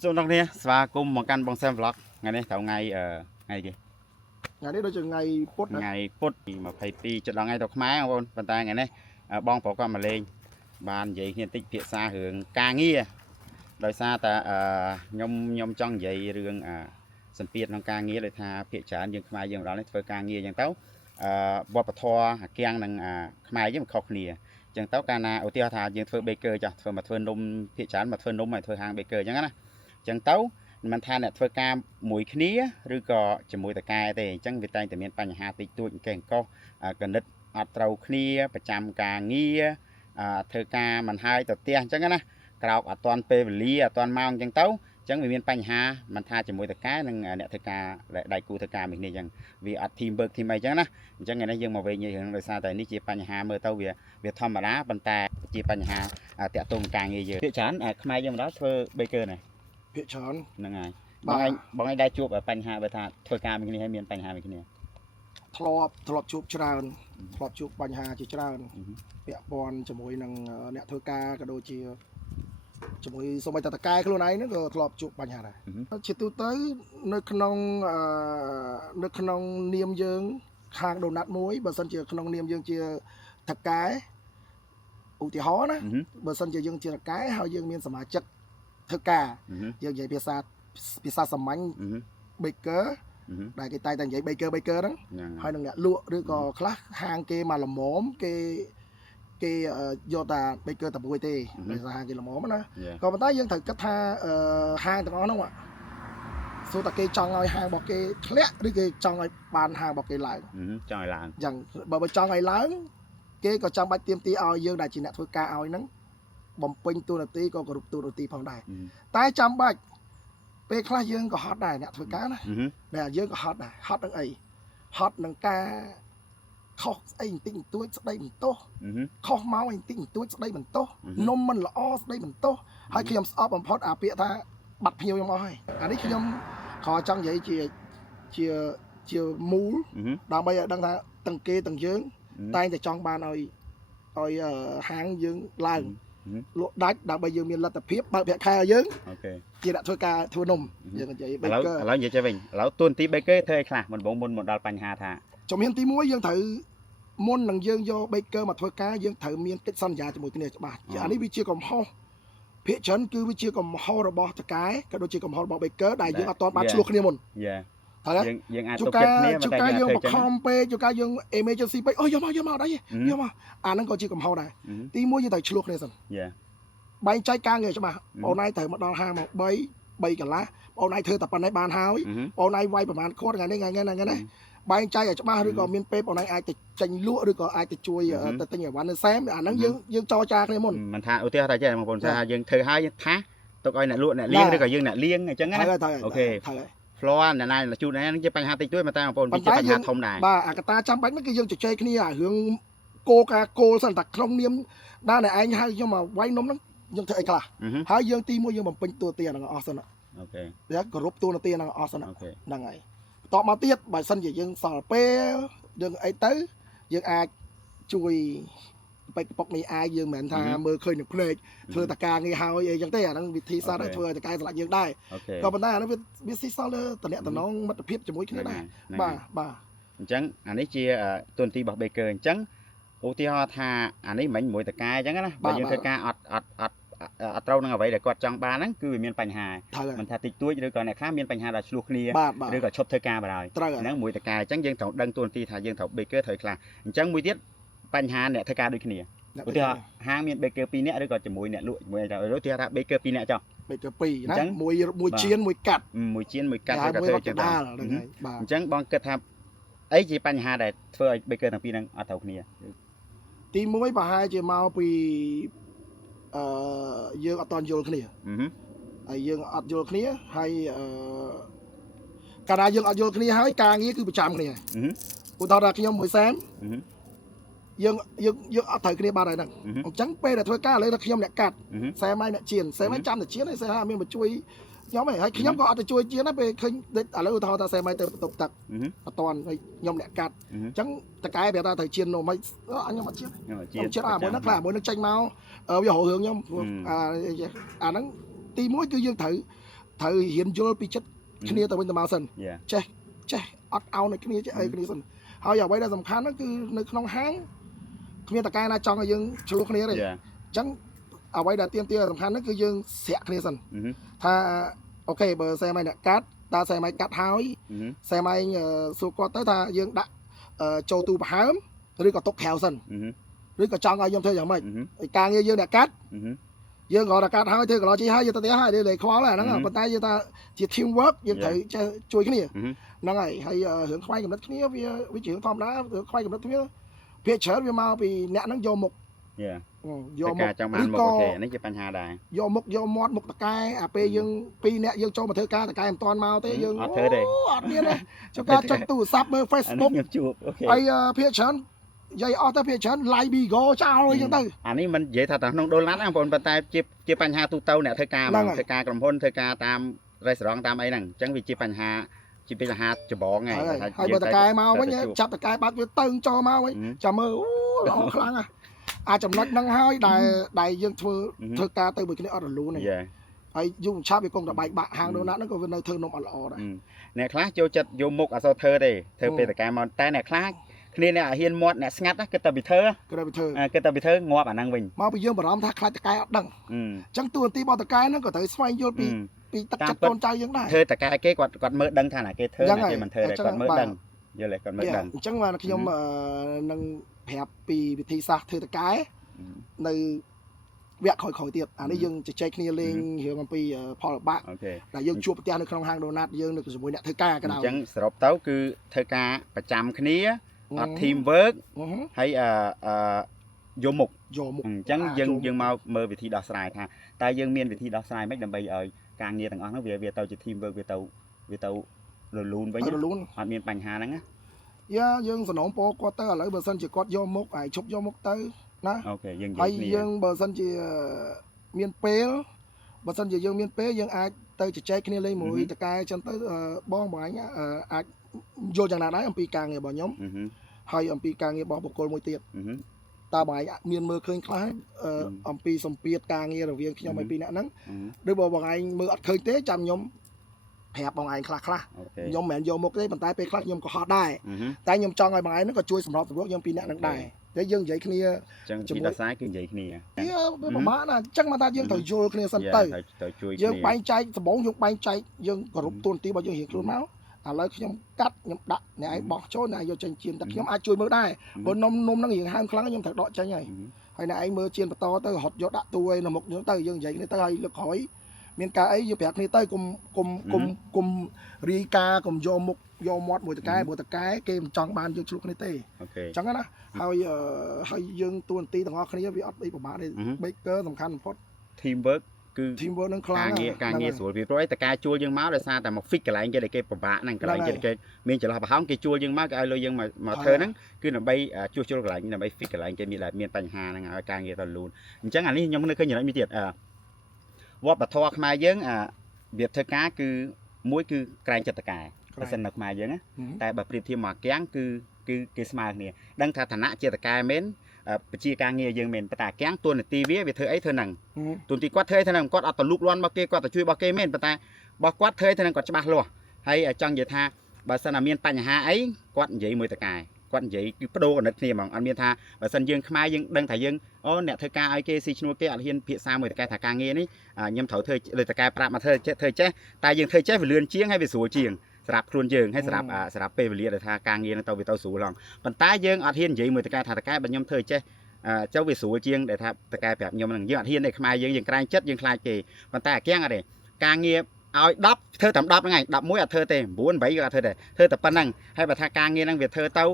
Số đông nè, và cùng một căn bong xem vlog ngày này thảo ngày ngày gì? Ngày đấy đôi chừng ngày phút Ngày phút mà phải pi chợ đó ngày tộc máy không con? Phần tay ngày này bong bỏ qua mà lên bàn vậy hiện tích địa xa hướng ca nghi đời xa ta nhom trong vậy rương sân piệt trong ca nghiเลยทา phía trái nhưng mai dương đó lấy phơi ca nghi chẳng tấu bọt thò kiang năng mai với một khóc nè chẳng tấu ca na ở tiêu thà dương phơi baker cho phơi mà phơi nôm phía trái mà phơi nôm mà phơi hàng baker chẳng á chẳng tấuมันทานเนี่ยធ្វើការមួយគ្នាឬក៏ជាមួយតកែទេអញ្ចឹងវាតែងតែមានបញ្ហាតិចតួចកែងកោសកណិតអត់ត្រូវគ្នាប្រចាំការងារធ្វើការមិនហើយទៅផ្ទះអញ្ចឹងណាក្រោកអត់តាន់ពេលវេលាអត់តាន់ម៉ោងអញ្ចឹងទៅអញ្ចឹងវាមានបញ្ហាមិនថាជាមួយតកែនិងអ្នកធ្វើការដៃគូធ្វើការមួយគ្នាអញ្ចឹងវាអត់ team work ធីមអីអញ្ចឹងណាអញ្ចឹងថ្ងៃនេះយើងមកវិញនិយាយរឿងដោយសារតែនេះជាបញ្ហាមើលទៅវាធម្មតាប៉ុន្តែជាបញ្ហាតាក់ទងការងារយើងភាគច្រើនខ្មែរយើងម្ដងធ្វើ baker nàyភាគច្រើនហ្នឹងហើយបងឯងដែរជួបបញ្ហាបើថាធ្វើការមួយគ្នាហើយមានបញ្ហាមួយគ្នាធ្លាប់ជួបច្រើនធ្លាប់ជួបបញ្ហាជាច្រើនពាក់ព័ន្ធជាមួយនឹងអ្នកធ្វើការក៏ដូចជាជាមួយសូម្បីតែតកែខ្លួនឯងហ្នឹងក៏ធ្លាប់ជួបបញ្ហាដែរជាទូទៅនៅក្នុងនាមយើងខាងដូណាត់មួយបើសិនជាក្នុងនាមយើងជាតកែឧទាហរណ៍ណាបើសិនជាយើងជាតកែហើយយើងមានសមាជិកធ្វើការយើងនិយាយភាសាសាមញ្ញ baker ដែលគេតែងតែនិយាយ baker ហ្នឹងហើយនឹងអ្នកលក់ឬក៏ខ្លះហាងគេមកល្មមគេយកតា baker តែមួយទេដោយសារហាងគេល្មមណាក៏ប៉ុន្តែយើងត្រូវគិតថាហាងទាំងអស់ហ្នឹងសួរតែគេចង់ឲ្យហាងរបស់គេធ្លាក់ឬគេចង់ឲ្យបានហាងរបស់គេឡើងចង់ឲ្យឡើងយ៉ាងបើចង់ឲ្យឡើងគេក៏ចាំបាច់ទាមទារឲ្យយើងដែលជាអ្នកធ្វើការឲ្យហ្នឹងបំពេញតួនាទីក៏គ្រប់តួនាទីផងដែរតែចាំបាច់ពេលខ្លះយើងក៏ហត់ដែរអ្នកធ្វើការណាតែយើងក៏ហត់ដែរហត់នឹងអីហត់នឹងការខុសស្អីបន្តិចបន្តួចស្ដីបន្ទោសខុសមកអីបន្តិចបន្តួចស្ដីបន្ទោសនំមិនល្អស្ដីបន្ទោសហើយខ្ញុំស្អប់បំផុតអាពាក្យថាបាត់ភ្ញៀវខ្ញុំអស់ហើយអានេះខ្ញុំខចង់និយាយជាមូលដើម្បីឲ្យដឹងថាទាំងគេទាំងយើងតែងតែចង់បានឲ្យហាងយើងឡើងលក់ដាច់ដើម្បីយើងមានលទ្ធភាពបើកប្រាក់ខែឲ្យយើងអូខេជាអ្នកធ្វើការធ្វើនំយើងនិយាយ baker ឥឡូវនិយាយទៅវិញឥឡូវទួនាទី baker ធ្វើឲ្យខ្លះមុនមកដល់បញ្ហាថាជំហានទី1យើងត្រូវមុននឹងយើងយក baker មកធ្វើការយើងត្រូវមានកិច្ចសន្យាជាមួយគ្នាច្បាស់អានេះវាជាកំហុសភាគច្រើនគឺវាជាកំហុសរបស់តកែក៏ដូចជាកំហុសរបស់ baker ដែលយើងអត់ទាន់បានឆ្លោះគ្នាមុនហើយយើងអាចទុកចិត្តគ្នាជួនកាលយើងបខំពេកជួនកាលយើង emergency ពេកអូយកមកដៃយកមកអាហ្នឹងក៏ជាកំហុសដែរទី1យើងត្រូវឆ្លោះគ្នាសិនបែងចែកការងារច្បាស់បងឯងត្រូវមកដល់ហាងមក3កន្លះបងឯងធ្វើតែប៉ុណ្ណេះបានហើយបងឯងវាយប្រហែលគាត់ថ្ងៃនេះបែងចែកឲ្យច្បាស់ឬក៏មានពេលបងឯងអាចទៅចេញលក់ឬក៏អាចទៅជួយទៅទិញអីវ៉ាន់នៅសែមអាហ្នឹងយើងចរចាគ្នាមុនមិនថាឧទាហរណ៍ថាចេះបងប្អូនថាយើងធ្វើហើយថាទុកឲ្យអ្នកលក់អ្នកលាងឬក៏យើងអ្នកលាងអញ្ចឹងណាអូខេfloor អ្នកណាជួនហ្នឹងជាបញ្ហាតិចតួចតែបងប្អូនវាជាបញ្ហាធំដែរបាទអាកតាចាំបាច់ហ្នឹងគឺយើងជជែកគ្នាអារឿងគោលសិនតែក្នុងនាមដែលឯងហៅខ្ញុំមកវាយនំហ្នឹងយើងធ្វើអីខ្លះហើយយើងទី1យើងបំពេញតួនាទីហ្នឹងអស់សិនអូខេយើងគោរពតួនាទីហ្នឹងអស់សិនហ្នឹងហើយបន្តមកទៀតបើសិនជាយើងសល់ពេលយើងអីទៅយើងអាចជួយបិទពុកនេះអាយយើងមិនមែនថាមើលឃើញនឹងភ្នែកធ្វើតការងារហើយអីចឹងទេអាហ្នឹងវិធីសាស្ត្រធ្វើឲ្យតកែស្រឡាញ់យើងដែរក៏ប៉ុន្តែអាហ្នឹងវាស៊ីសល់លើតំណែងមិត្តភាពជាមួយគ្នាដែរបាទអញ្ចឹងអានេះជាតួនាទីរបស់ baker អញ្ចឹងឧទាហរណ៍ថាអានេះមិញមួយតកែអញ្ចឹងណាបើយើងធ្វើការអត់ត្រូវនឹងអ្វីដែលគាត់ចង់បានហ្នឹងគឺវាមានបញ្ហាមិនថាតិចតួចឬក៏អ្នកខ្លះមានបញ្ហាដែលឆ្លោះគ្នាឬក៏ឈប់ធ្វើការបណ្ដោយហ្នឹងមួយតកែអញ្ចឹងយើងត្រូវដឹងតួនាទីថាយើងត្រូវ baker ត្រូវខ្លះអញ្ចឹងមួយទៀតបញ្ហាអ្នកធ្វើការដូចគ្នាឧទាហរណ៍ហាងមាន baker 2នាក់ឬក៏ជាមួយអ្នកលក់ជាមួយឧទាហរណ៍ថា baker 2នាក់ចុះ baker 2ណាមួយជៀនមួយកាត់ឬក៏ធ្វើអញ្ចឹងអញ្ចឹងបងគិតថាអីជាបញ្ហាដែលធ្វើឲ្យ baker ទាំងពីរហ្នឹងអត់ត្រូវគ្នាទី1ប្រហែលជាមកពីយើងអត់តន់យល់គ្នាហើយយើងអត់យល់គ្នាហើយកាលណាយើងអត់យល់គ្នាហើយការងារគឺប្រចាំគ្នាឧទាហរណ៍ថាខ្ញុំមួយសែមយើងអត់ត្រូវគ្នាបានហើយហ្នឹងអញ្ចឹងពេលដែលធ្វើការឥឡូវខ្ញុំអ្នកកាត់សែមហើយអ្នកជៀនសែមហើយចាំតែជៀនហើយសែមហើយមានមកជួយខ្ញុំហើយខ្ញុំក៏អត់ទៅជួយជៀនដែរពេលឃើញឥឡូវឧទាហរណ៍ថាសែមហើយទៅបន្ទប់ទឹកអត់តន់ហើយខ្ញុំអ្នកកាត់អញ្ចឹងតកែប្រាប់ថាត្រូវជៀននំហើយខ្ញុំអត់ជៀនខ្ញុំជៀនមួយហ្នឹងខ្លះមួយនឹងចេញមកវារហូតរឿងខ្ញុំអាហ្នឹងទី1គឺយើងត្រូវ ត្រូវហ៊ានយល់ពីចិត្តគ្នាទៅវិញទៅមកសិន Yeah ចេះអត់អោនគ្នាចេះអីគ្នាសិនហើយអ្វីដែលសំខាន់ហ្នឹងគឺនៅក្នុងហាងគ្មានតកែណាចង់ឲ្យយើងឆ្លោះគ្នាទេអ Yeah ញ្ចឹងអ្វីដែលទាមទារសំខាន់ហ្នឹងគឺយើងស្រាក់គ្នាសិនថាអូខេបើសែមឯអ្នកកាត់តើសែមឯកាត់ហើយសែមឯងសួរគាត់ទៅថាយើងដាក់ចូលទូប្រហើមឬក៏ទុកក្រៅសិនឬក៏ចង់ឲ្យខ្ញុំធ្វើយ៉ាងម៉េចការងារយើងអ្នកកាត់យើងគ្រាន់តែកាត់ហើយធ្វើកន្លងជីហើយយើងទៅទៀតហើយលេខ្វល់ហ្នឹងប៉ុន្តែយើងថាជា team work យើងត្រូវចេះជួយគ្នាហ្នឹងហើយរឿងខ្វែងកំណត់គ្នាវាជារឿងធម្មតារឿងខ្វែងកំណត់គ្នាភាគច្រើនវាមកពីអ្នកហ្នឹងយកមុខ Yeah យកមុខ ចង់បានមុខអូខេនេះជាបញ្ហាដែរ យកមុខយកមាត់មុខតកែអាពេលយើងពីរអ្នកយើងចូលមកធ្វើការតកែមិនតាន់មកទេយើងអត់ធ្វើទេអត់មានទេចូលការចុចទូរស័ព្ទមើល Facebook ខ្ញុំជួបអូខេ ហើយភាគច្រើននិយាយអស់ទៅភាគច្រើន live bigo ចោលអីចឹងទៅ អានេះមិននិយាយថាក្នុងដុល្លារណាបងប្អូនប៉ុន្តែជាបញ្ហាទូទៅអ្នកធ្វើការមកធ្វើការក្រុមហ៊ុនធ្វើការតាមរេស្តូរ៉ង់តាមអីហ្នឹងអញ្ចឹងវាជាបញ្ហាចម្បងហើយ បើតកែមកវិញចាប់តកែបាត់វាទៅចូលមកវិញចាំមើលអូល្អខ្លាំងអាចចំណុចហ្នឹងហើយដែលយើងធ្វើការទៅមួយគ្នាអត់រលូនទេហើយយូរឆាប់វាគង់តែបែកបាក់ហាងដូណាត់ហ្នឹងក៏វានៅធ្វើនំអត់ល្អដែរអ្នកខ្លះចូលចិត្តយកមុខអត់សូវធ្វើទេធ្វើពេលតកែមកតែអ្នកខ្លះគ្នាអ្នកហ៊ានមាត់អ្នកស្ងាត់គិតតែពីធ្វើងាប់អាហ្នឹងវិញមកពីយើងបារម្ភថាខ្លាចតកែអត់ដឹងអញ្ចឹងតួនាទីរបស់តកែហ្នឹងក៏ត្រូវស្វែងយល់ពីទឹកចិត្តកូនចៅយើងដែរធ្វើតកែគេគាត់មើលដឹងថាណាគេធ្វើណាគេមិនធ្វើទេគាត់មើលដឹងយល់ទេគាត់មើលដឹងអញ្ចឹងបានខ្ញុំនឹងប្រាប់ពីវិធីសាស្ត្រធ្វើតកែនៅវគ្គក្រោយទៀតអានេះយើងជជែកគ្នាលេងរឿងអំពីផលលំបាកដែលយើងជួបប្រទះនៅក្នុងហាងដូណាត់យើងនៅជាមួយអ្នកធ្វើការក៏ដោយអញ្ចឹងសរុបទៅគឺធ្វើការប្រចាំគ្នាអត់ team work ហើយយកមុខអញ្ចឹងយើងមកមើលវិធីដោះស្រាយថាតើយើងមានវិធីដោះស្រាយម៉េចដើម្បីឲ្យការងារទាំងអស់ហ្នឹងវាទៅជា team work វាទៅរលូនវិញអត់មានបញ្ហាហ្នឹងណាយើងសំណូមពរគាត់ទៅឥឡូវបើសិនជាគាត់យកមុខហើយឈប់យកមុខទៅណាអូខេយើងនិយាយហើយយើងបើសិនជាមានពេលបើសិនជាយើងមានពេលយើងអាចទៅជជែកគ្នាលេងមួយតកែចឹងទៅបងអញអាចយល់យ៉ាងណាដែរអំពីការងាររបស់ខ្ញុំហើយអំពីការងាររបស់បុគ្គលមួយទៀតតើបងឯងមានមើលឃើញខ្លះអំពីសម្ពាធការងាររវាងខ្ញុំហើយពីរនាក់ហ្នឹងឬបើបងឯងមើលអត់ឃើញទេចាំខ្ញុំប្រាប់បងឯងខ្លះខ្ញុំមិនមែនយកមុខទេប៉ុន្តែពេលខ្លះខ្ញុំក៏ហត់ដែរតែខ្ញុំចង់ឲ្យបងឯងហ្នឹងក៏ជួយសម្របសម្រួលខ្ញុំពីរនាក់ហ្នឹងដែរតែយើងនិយាយគ្នាចឹងពីដោះស្រាយគឺនិយាយគ្នាវាពិបាកណាស់អញ្ចឹងមកថាយើងត្រូវយល់គ្នាសិនទៅយើងបែងចែកដំបូងយើងបែងចែកយើងគោរពតួនាទីរបស់យើងរៀងខ្លួនមកឥឡូវខ្ញុំកាត់ខ្ញុំដាក់អ្នកឯងបោះចូលអ្នកឯងយកចេញជៀនតែខ្ញុំអាចជួយមើលដែរព្រោះនំហ្នឹងរៀងហើមខ្លាំងខ្ញុំត្រូវដកចេញហើយអ្នកឯងមើលជៀនបន្តទៅរត់យកដាក់ទួឯនៅមុខយើងទៅយើងនិយាយគ្នាទៅហើយលើកក្រោយមានការអីយើងប្រាប់គ្នាទៅគុំរាយការកុំយកមុខយកមាត់មួយតកែព្រោះតកែគេមិនចង់បានយើងឆ្លុះគ្នាទេអញ្ចឹងណាហើយយើងតួនាទីទាំងអស់គ្នាវាអត់អីពិបាកទេ baker សំខាន់បំផុត team work គឺ team work នឹងខ្លាំងការងារស្រួលពីព្រោះឯតកែជួលយើងមកដោយសារតែមក fix កន្លែងគេដែលគេពិបាកហ្នឹងកន្លែងគេមានចន្លោះប្រហោងគេជួលយើងមកគេឲ្យលុយយើងមកធ្វើហ្នឹងគឺដើម្បីជួសជុលកន្លែងដើម្បី fix កន្លែងគេមានបញ្ហាហ្នឹងឲ្យការងារទៅលូនអញ្ចឹងអានេះខ្ញុំនៅឃើញចំណុចមួយទៀតវប្បធម៌ខ្មែរយើងវាធ្វើការគឺមួយគឺក្រែងចិត្តតកែបើសិននៅខ្មែរយើងណាតែបើប្រៀបធៀបមកគាំងគឺគេស្មើគ្នាដឹងថាឋានៈជាតកែមែនបជាការងារយើងមែនតែគាំងតួនាទីវាធ្វើអីធ្វើហ្នឹងតួនាទីគាត់ធ្វើអីធ្វើហ្នឹងគាត់អត់ទៅលូកលាន់របស់គេគាត់ទៅជួយរបស់គេមែនប៉ុន្តែរបស់គាត់ធ្វើអីធ្វើហ្នឹងគាត់ច្បាស់លាស់ហើយចង់និយាយថាបើសិនតែមានបញ្ហាអីគាត់និយាយមួយតកែគាត់និយាយគឺបដូរកណិតគ្នាហ្មងអត់មានថាបើសិនយើងខ្មែរយើងដឹងថាយើងអូអ្នកធ្វើការឲ្យគេស៊ីឈ្នួលគេអត់ហ៊ានភាសាមួយតកែថាការងារនេះខ្ញុំត្រូវធ្វើលើតកែប្រាប់មកធ្វើចេះតែយើងធ្វើចេះវាលឿនជាងហើយវាស្រួលជាងសម្រាប់ខ្លួនយើងហើយសម្រាប់ពេលវេលាដែលថាការងារនឹងទៅវាទៅស្រួលឡងប៉ុន្តែយើងអត់ហ៊ាននិយាយមួយតកែថាតកែបើខ្ញុំធ្វើចេះចុះវាស្រួលជាងដែលថាតកែប្រាប់ខ្ញុំហ្នឹងយើងអត់ហ៊ានទេខ្មែរយើងក្រែងចិត្តយើងខ្លាចគេប៉ុន្តែអាគាំងអត់ទេការងារឲ្យ10ធ្វើតែ10ហ្នឹងឯង11អត់ធ្វើទេ9 8ក៏អត់ធ្វើដែរធ្វើតែប៉ុណ្្នឹងហើយបើថាការងារហ្នឹងវាធ្វើទៅ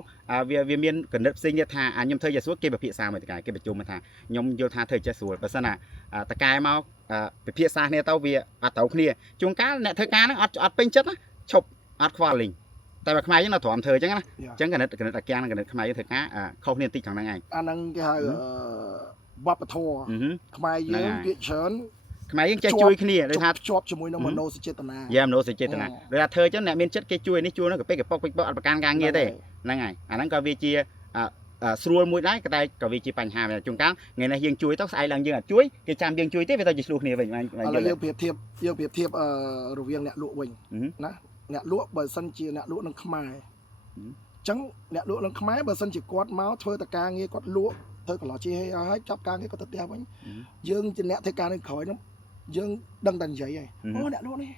វាមានកណិតផ្សេងទៀតថាខ្ញុំធ្វើចេះស្រួលគេពិភាក្សាមួយតកែគេប្រជុំថាខ្ញុំយល់ថាធ្វើចេះស្រួលបើសិនណាតកែមកពិភាក្សាគ្នាទៅវាអត់ត្រូវគ្នាជួនកាលអ្នកធ្វើការហ្នឹងអត់ពេញចិត្តណាឈប់អត់ខ្វល់លេងតែបើខ្មែរយើងនៅទ្រាំធ្វើអញ្ចឹងណាអញ្ចឹងកណិតអាគាំងនិងកណិតខ្មែរយើងធ្វើការខុសគ្នាបន្តិចខាងហ្នឹងឯងអាហ្នឹងគេហៅវប្បធម៌ខ្មែរយើងវាច្រើនខ្មែរយើងចេះជួយគ្នាដូចថាភ្ជាប់ជាមួយនឹងមនោសញ្ចេតនាយ៉ាមនោសញ្ចេតនាដូចថាធ្វើអញ្ចឹងអ្នកមានចិត្តគេជួយនេះជួយនោះក៏ពេកកប៉ុកអត់ប្រកាន់ការងារទេហ្នឹងហើយអាហ្នឹងក៏វាជា ស្រួលមួយដែរក៏តែក៏វាជាបញ្ហាជួនកាលថ្ងៃនេះយើងជួយទៅស្អែកឡើងយើងអត់ជួយគេចាំយើងជួយទេវាទៅជាឆ្លោះគ្នាវិញបាន ឥឡូវយើងប្រៀបធៀបរវាងអ្នកលក់វិញណាអ្នកលក់បើសិនជាអ្នកលក់នឹងខ្មែរអញ្ចឹងអ្នកលក់នឹងខ្មែរបើសិនជាគាត់មកធ្វើតការងារគាត់លក់ធ្វើកន្លោះជាហើយចាប់ការងារគាត់ទៅផ្ទះវិញយើងជាអ្នកធ្វើការនៅក្រោយនោះយើងដឹងតែនិយាយហើយអូអ្នកលក់នេះ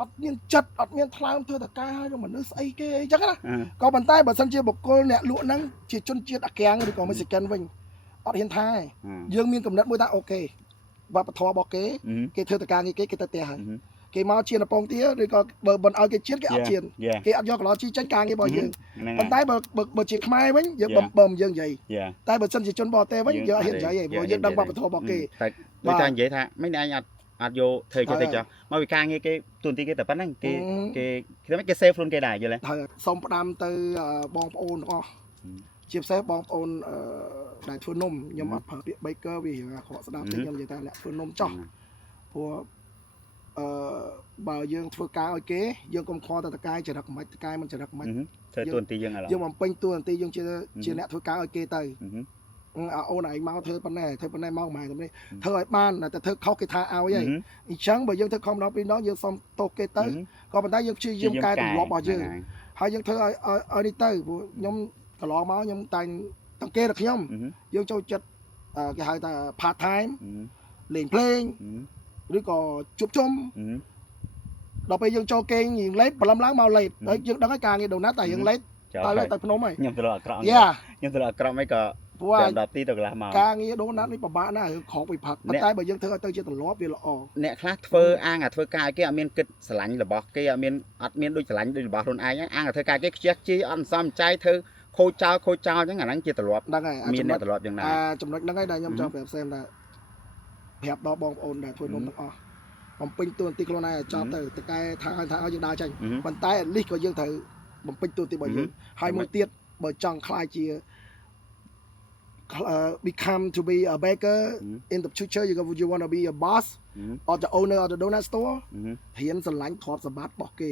អត់មានចិត្តអត់មានថ្លើមធ្វើតការឲ្យមនុស្សស្អីគេអញ្ចឹងណាក៏ប៉ុន្តែបើសិនជាបុគ្គលអ្នកលក់ហ្នឹងជាជនជាតិអាកាំងឬក៏មិនសិកិនវិញអត់ហ៊ានថាយើងមានកំណត់មួយថាអូខេវប្បធម៌របស់គេធ្វើតការងារគេទៅផ្ទះហើយគេមកជានពងទាឬក៏បើមិនឲ្យគេជៀនគេអត់ជៀនគេអត់យកកន្លោជីចេញការងាររបស់យើងប៉ុន្តែបើជាខ្មែរវិញយើងបំយើងនិយាយតែបើសិនជាជនបរទេសវិញយើងអត់ហ៊ាននិយាយទេព្រោះយើងដឹងវប្បធម៌របស់គេតែដូចតែនិយាយថាមិនឯងអត់យកធ្វើចេះទៅចោះមកវិការងារគេទូនទីគេតែប៉ុណ្្នឹងគេគេសេហ្វខ្លួនគេដែរយល់ទេហើយសូមផ្ដាំទៅបងប្អូនទាំងអស់ជាពិសេសបងប្អូនដែលធ្វើនំខ្ញុំអត់ប្រើពាក្យ baker វារឿងអាក្រក់ស្ដាប់តែខ្ញុំនិយាយថាអ្នកធ្វើនំចោះព្រោះបើយើងធ្វើការឲ្យគេយើងកុំខ្វល់តែតកាយចរិតមិនតកាយមិនចរិតមិនធ្វើទួនាទីយើងឥឡូវយើងបំពេញទួនាទីយើងជាអ្នកធ្វើការឲ្យគេទៅអូនឯងមកធ្វើប៉ុណ្ណេះមកម៉ែទៅនេះធ្វើឲ្យបានតែធ្វើខុសគេថាឲ្យហើយអញ្ចឹងបើយើងធ្វើខំម្ដងពីរដងយើងសុំទោសគេទៅក៏ប៉ុន្តែយើងព្យាយាមកែទម្លាប់របស់យើងហើយយើងធ្វើឲ្យនេះទៅព្រោះខ្ញុំកន្លងមកខ្ញុំតែងគេដល់ខ្ញុំយើងចូលចិត្តគេហៅថា part time លេងភ្លេងឬក៏ជួបជុំដល់ពេលយើងចូលគេងយើងលេតព្រលឹមឡើងមកលេតហើយយើងដឹងហើយការងារដូណាត់តែយើងលេតទៅភ្នំហើយខ្ញុំទៅអាក្រក់ខ្ញុំទៅអាក្រក់មិនក៏10ទីទៅកន្លះមកការងារដូណាត់នេះពិបាកណាស់រឿងខកវិផឹកប៉ុន្តែបើយើងធ្វើឲ្យទៅជាទម្លាប់វាល្អអ្នកខ្លះធ្វើអាងធ្វើការឲ្យគេអត់មានគិតស្រឡាញ់របស់គេអត់មានដូចស្រឡាញ់ដូចរបស់ខ្លួនឯងអាងធ្វើការគេខ្ជិះជីអត់សំចៃធ្វើខូចចោលអញ្ចឹងអាហ្នឹងជាទម្លាប់ហ្នឹងហើយមានអ្នកទម្លាប់យ៉ាងណាចំណុចហ្នឹងហើយដែលខ្ញុំចង់ប្រាប់ផ្សេងថាប្រាប់ដល់បងប្អូនដែលធ្វើនំទាំងអស់បំពេញតួនាទីខ្លួនឯងឲ្យចប់ទៅតកែថាឲ្យយើងដើរចេញប៉ុន្តែat leastក៏យើងត្រូវបំពេញតួនាទីរបស់យើងហើយមួយទៀតបើចង់ខ្លាយជា become to be a baker in the future you want to be a boss or the owner of the donut store ហ៊ានស្រឡាញ់ទ្រព្យសម្បត្តិរបស់គេ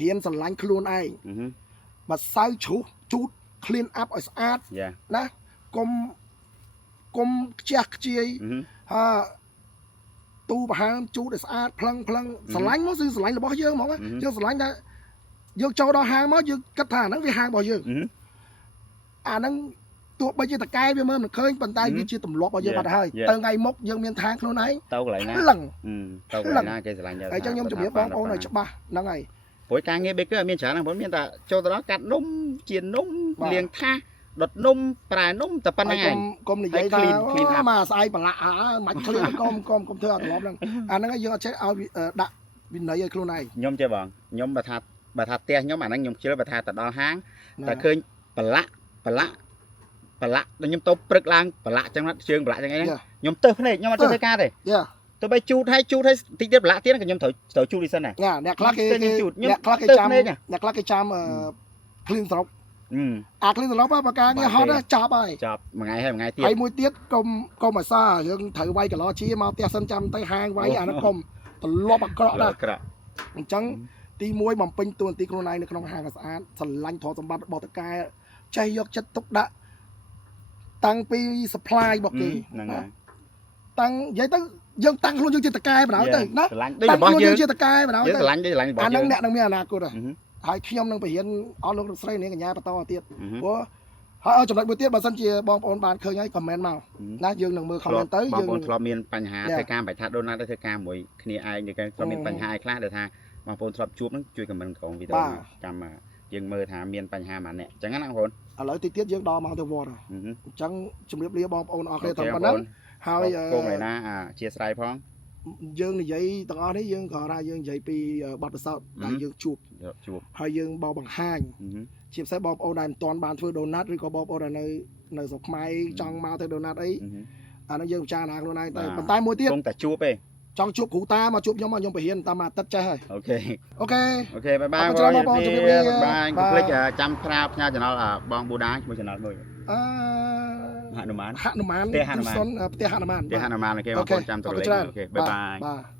ហ៊ានស្រឡាញ់ខ្លួនឯងបើសៅជ្រុះជូត clean up ឲ្យស្អាតណាកុំខ្ជះខ្ជាយទូប្រហើមជូតឲ្យស្អាតផ្លឹងស្រឡាញ់មកគឺស្រឡាញ់របស់យើងហ្មងយើងស្រឡាញ់ថាយើងចូលដល់ហាងមកយើងគិតថាអាហ្នឹងវាហាងរបស់យើងអាហ្នឹងទោះបីជាតកែវាមើលមិនឃើញប៉ុន្តែវាជាទម្លាប់របស់យើងបាត់ហើយទៅថ្ងៃមុខយើងមានທາງខ្លួនឯងទៅកន្លែងណាឡឹងទៅកន្លែងណាគេស្រឡាញ់ហើយអញ្ចឹងខ្ញុំជម្រាបបងប្អូនឲ្យច្បាស់ហ្នឹងហើយព្រោះការងារ baker អត់មានច្រើនណាបងមានតែចូលទៅដល់កាត់នំជានំលាងថាសដុតនំប្រែនំតែប៉ុណ្្នឹងហើយកុំនិយាយថាមកស្អែកប្រឡាក់មិនឃ្លៀនកុំធ្វើអត់ទម្លាប់ហ្នឹងអាហ្នឹងយើងអត់ចេះឲ្យដាក់វិន័យឲ្យខ្លួនឯងខ្ញុំចេះបងខ្ញុំបើថាផ្ទះខ្ញុំអាហ្នឹងខ្ញុំជ្រើបើថាទៅដល់ហាងតែឃើញប្រឡាក់ដល់ខ្ញុំទៅព្រឹកឡើងប្រឡាក់ចឹងជើងប្រឡាក់ចឹងអីហ្នឹងខ្ញុំទៅភ្នែកខ្ញុំអត់ធ្វើការទេទៅបីជូតឲ្យតិចទៀតប្រឡាក់ទៀតក៏ខ្ញុំត្រូវជូតនេះសិនដែរអ្នកខ្លះគេចាំឃ្លៀងស្រុកឃ្លៀងស្រុកបើការងារហត់ចប់ហើយចប់មួយថ្ងៃទៀតហើយមួយទៀតកុំអាសាយើងត្រូវវាយកន្លោជាមកផ្ទះសិនចាំទៅហាងវាយអានោះកុំទម្លាប់អាក្រក់ដែរអញ្ចឹងទី1បំពេញតួនាទីខ្លួនឯងនៅក្នុងហាងស្អាតស្រឡាញ់ទ្រព្យសម្បត្តិរបស់តកែចេះយកចិត្តទុកដាក់តាំងពី supply របស់គេហ្នឹងហើយតាំងនិយាយទៅយើងតាំងខ្លួនយើងជាតកែបណ្ដោយទៅណាស្រឡាញ់ដូចរបស់យើងជាតកែបណ្ដោយទៅស្រឡាញ់របស់យើងអាហ្នឹងអ្នកនឹងមានអនាគតហើយខ្ញុំនឹងបរៀនអស់លោកស្រីនាងកញ្ញាបន្តទៀតព្រោះហើយឲ្យចំណុចមួយទៀតបើសិនជាបងប្អូនបានឃើញហើយ comment មកណាយើងនឹងមើល comment ទៅយើងបងប្អូនធ្លាប់មានបញ្ហាធ្វើការបាច់ថាដូណាត់ទៅធ្វើការមួយគ្នាឯងទៅធ្លាប់មានបញ្ហាឯខ្លះដែលថាបងប្អូនធ្លាប់ជួបហ្នឹងជួយ comment ក្នុងវីដេអូកម្មយើងមើលថាមានបញ្ហាម៉ាក់អ្នកអញ្ចឹងណាបងប្អូនឥឡូវតិចទៀតយើងដល់មកទៅវត្តហើយអញ្ចឹងជម្រាបលាបងប្អូនអរគុណតែប៉ុណ្ណឹងហើយគង់ឯណាអធិស្ឋានផងយើងនិយាយទាំងអស់នេះយើងគ្រាន់តែយើងនិយាយពីបទពិសោធន៍ដែលយើងជួបហើយយើងបោបង្ហាញជាពិសេសបងប្អូនដែលមិនទាន់បានធ្វើដូណាត់ឬក៏បងប្អូនដែលនៅស្រុកខ្មែរចង់មកធ្វើដូណាត់អីអានោះយើងពិចារណាខ្លួនឯងតែប៉ុន្តែមួយទៀតគង់តែជួបទេចង់ជួបគ្រូតាមកជួបខ្ញុំបរៀនតាមអាទិត្យចេះហើយអូខេបាយបាយបងជម្រាបលាបាយកុំភ្លេចចាំផ្សាយផ្ញើ channel បងប៊ូដាជាមួយ channel មួយហនុមានផ្ទះហនុមានអូខេអូខេបាយបាយ